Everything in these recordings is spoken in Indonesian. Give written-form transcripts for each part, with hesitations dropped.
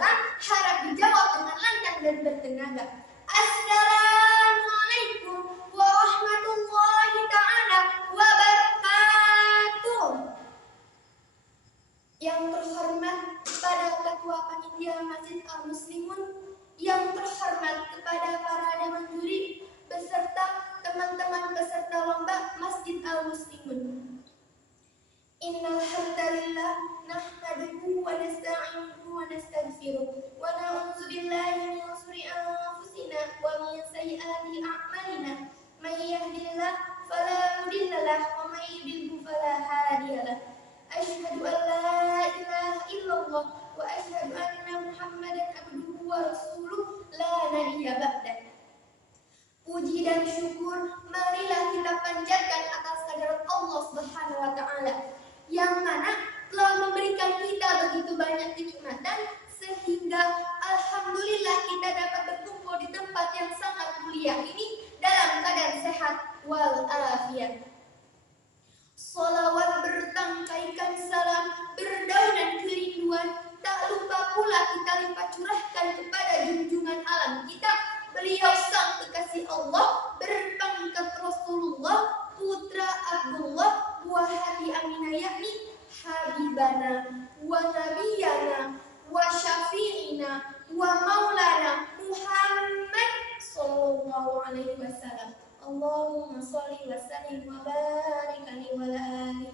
salam harap dijawab dengan lantang dan bertenaga. Assalamualaikum warahmatullahi ta'ala wabarakatuh. Yang terhormat kepada Ketua Panitia Masjid Al-Muslimun, yang terhormat kepada para dewan juri beserta teman-teman peserta lomba Masjid Al-Muslimun. Innal hamdalillah nahmaduhu wa nasta'inuhu wa nastaghfiruh wa na'udzu billahi min shururi anfusina wa min sayyiati a'malina. May yahdihillahu fala mudilla lahu wa may yudlil fala hadiya lahu. Asyhadu an la ilaha illallah wa asyhadu anna Muhammadan abduhu wa rasuluh la nabiyya ba'dah. Puji dan syukur marilah kita panjatkan atas kehadirat Allah Subhanahu wa taala yang mana telah memberikan kita begitu banyak kenikmatan sehingga alhamdulillah kita dapat berkumpul di tempat yang sangat mulia ini dalam keadaan sehat walafiat. Salawat bertangkaikan salam berdaunan kerinduan tak lupa pula kita limpah curahkan kepada junjungan alam kita, beliau sang kekasih Allah berpangkat Rasulullah, putra Abdullah, buah hati Aminah, yakni Habibana wa Nabiyana wa Syafi'ina wa Maulana Muhammad sallallahu alaihi wasallam. Allahumma sholli wa sallim wa barik alaihi wa alihi.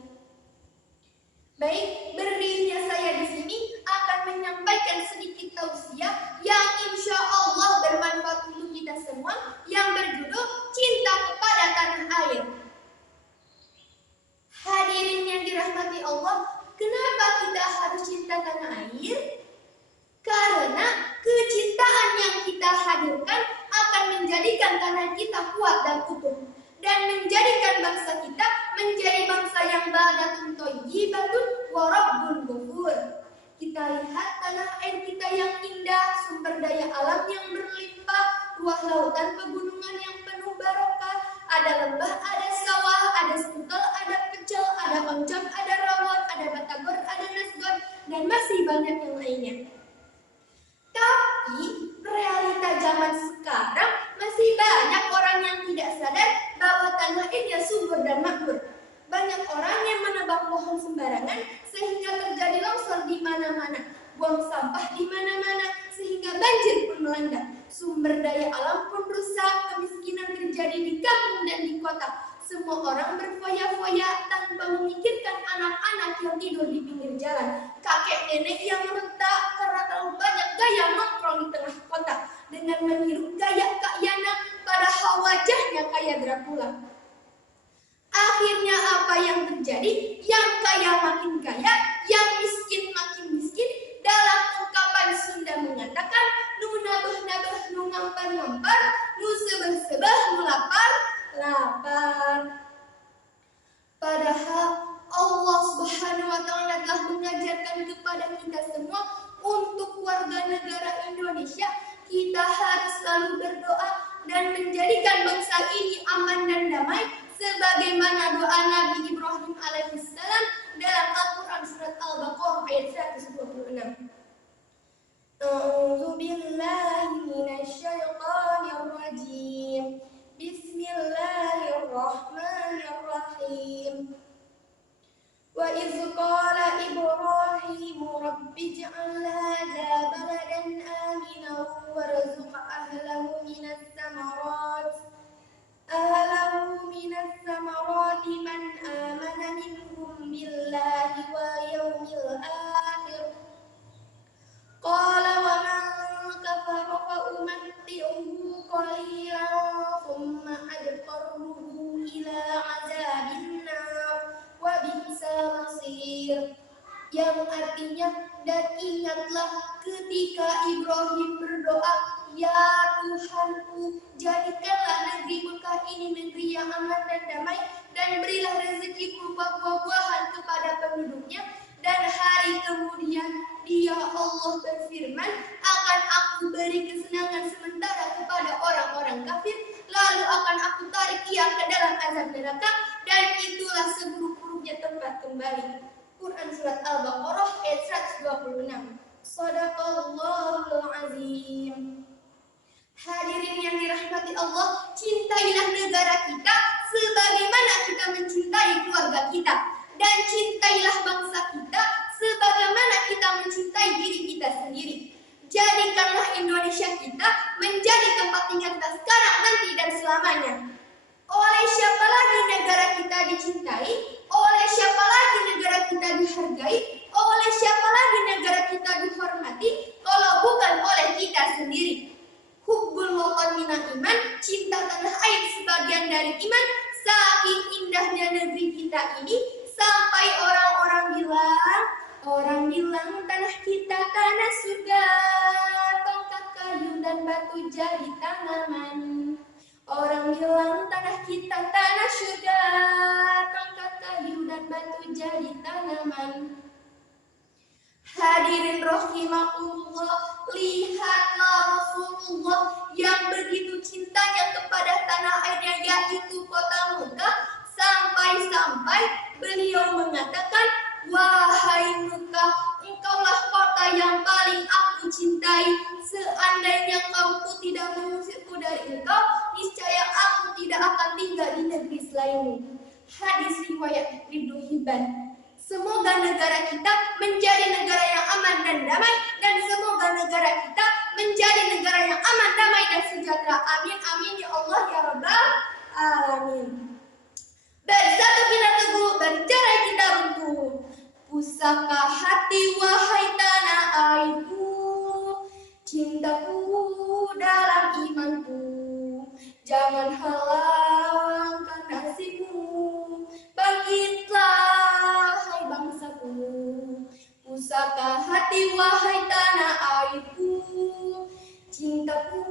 Baik, berdirinya saya di sini akan menyampaikan sedikit tausiah yang insya Allah bermanfaat untuk kita semua, yang berjudul Cinta Kepada Tanah Air. Hadirin yang dirahmati Allah, kenapa kita harus cinta tanah air? Karena kecintaan yang kita hadirkan akan menjadikan tanah kita kuat dan utuh, dan menjadikan bangsa kita menjadi bangsa yang baldatun thayyibatun wa rabbun ghafur. Kita lihat tanah air kita yang indah, sumber daya alam yang berlimpah, ruah lautan pegunungan yang penuh barokah, ada lembah, ada sawah, ada sentul, ada pecel, ada oncom, ada rawon, ada batagor, ada nasgor, dan masih banyak yang lainnya. Tapi realita zaman sekarang masih banyak orang yang tidak sadar bahwa tanah airnya subur dan makmur. Banyak orang yang menebang pohon sembarangan sehingga terjadi longsor di mana-mana, buang sampah di mana-mana sehingga banjir pun melanda. Sumber daya alam pun rusak, kemiskinan terjadi di kampung dan di kota. Semua orang berfoya-foya tanpa memikirkan anak-anak yang tidur di pinggir jalan, kakek nenek yang merentak karena terlalu banyak gaya nongkrong di tengah kota dengan meniru gaya Kak Yana padahal wajahnya kayak Dracula. Akhirnya apa yang terjadi? Yang kaya makin kaya, yang miskin makin miskin. Dalam ungkapan Sunda mengatakan, nu nabeh-nabeh, nu ngampar-ngampar, nu sebeh-sebeh, nu lapar. Padahal Allah Subhanahu wa taala telah mengajarkan kepada kita semua untuk warga negara Indonesia, kita harus selalu berdoa dan menjadikan bangsa ini aman dan damai sebagaimana doa Nabi Ibrahim alaihissalam dalam Al-Quran surat Al-Baqarah ayat 126. A'udzu billahi minasyaitonir rajim. Bismillahirrahmanirrahim. Wa idz qala Ibrahim rabbij'al hadza baladan aminan warzuq ahlahu minas samarati man amana minhum billahi wa yawmil akhir. Qala wa man kafara fa umatti'uhu qalilan thumma adqarruhu ila azabin nar wa bi'sal masir. Yang artinya, dan ingatlah ketika Ibrahim berdoa, ya Tuhanku, jadikanlah negeri Mekah ini negeri yang aman dan damai, dan berilah rezeki berupa buah-buahan kepada penduduknya. Dan hari kemudian dia Allah berfirman, akan aku beri kesenangan sementara kepada orang-orang kafir, lalu akan aku tarik ia ke dalam azab neraka, dan itulah seburuk-buruknya tempat kembali. Quran surat Al-Baqarah ayat 126. Shadaqallahul azim. Hadirin yang dirahmati Allah, cintailah negara kita sebagaimana kita mencintai keluarga kita, dan cintailah bangsa kita sebagaimana kita mencintai diri kita sendiri. Jadikanlah Indonesia kita menjadi tempat tinggal kita sekarang, nanti, dan selamanya. Oleh siapa lagi negara kita dicintai? Oleh siapa lagi negara kita dihargai? Oleh siapa lagi negara kita dihormati kalau bukan oleh kita sendiri? Hubbul watan minal iman, cinta tanah air sebagian dari iman. Saking indahnya negeri kita ini sampai orang-orang bilang tanah kita tanah surga, tongkat kayu dan batu jadi tanaman. Orang bilang tanah kita tanah surga, tongkat kayu dan batu jadi tanaman. Hadirin rahimakumullah, lihatlah Rasulullah yang begitu cintanya kepada tanah airnya, yaitu kota Mekah, sampai-sampai beliau mengatakan, wahai Mekah, engkaulah kota yang paling aku cintai. Seandainya kaumku tidak mengusirku dari engkau, niscaya aku tidak akan tinggal di negeri selainmu. Hadis riwayat Ibnu Hibban. Semoga negara kita menjadi negara yang aman dan damai, dan semoga negara kita menjadi negara yang aman, damai, dan sejahtera. Amin, amin, ya Allah, ya Rabbal Alamin. Bersatu kita teguh, bercerai kita runtuh. Pusaka hati wahai tanah airku, cintaku dalam imanku, jangan halangkan nasibmu. Bangkitlah hai bangsaku, pusaka hati wahai tanah airku, cintaku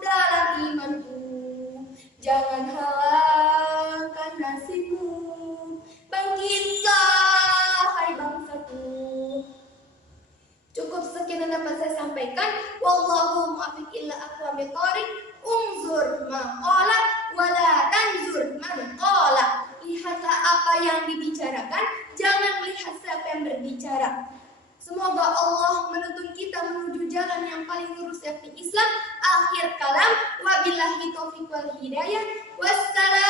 dalam imanku, jangan halangkan nasibmu. Bangkitlah hai bangsaku. Cukup sekian yang dapat saya sampaikan. Wallahu muwaffiq ila aqwamit thoriq. Unzur maqala wala tanzur man qala. Lihatlah apa yang dibicarakan, jangan melihat siapa yang berbicara. Semoga Allah menuntun kita menuju jalan yang paling lurus, yakni Islam. Akhir kalam, wabillahi taufiq wal hidayah. Wassalam.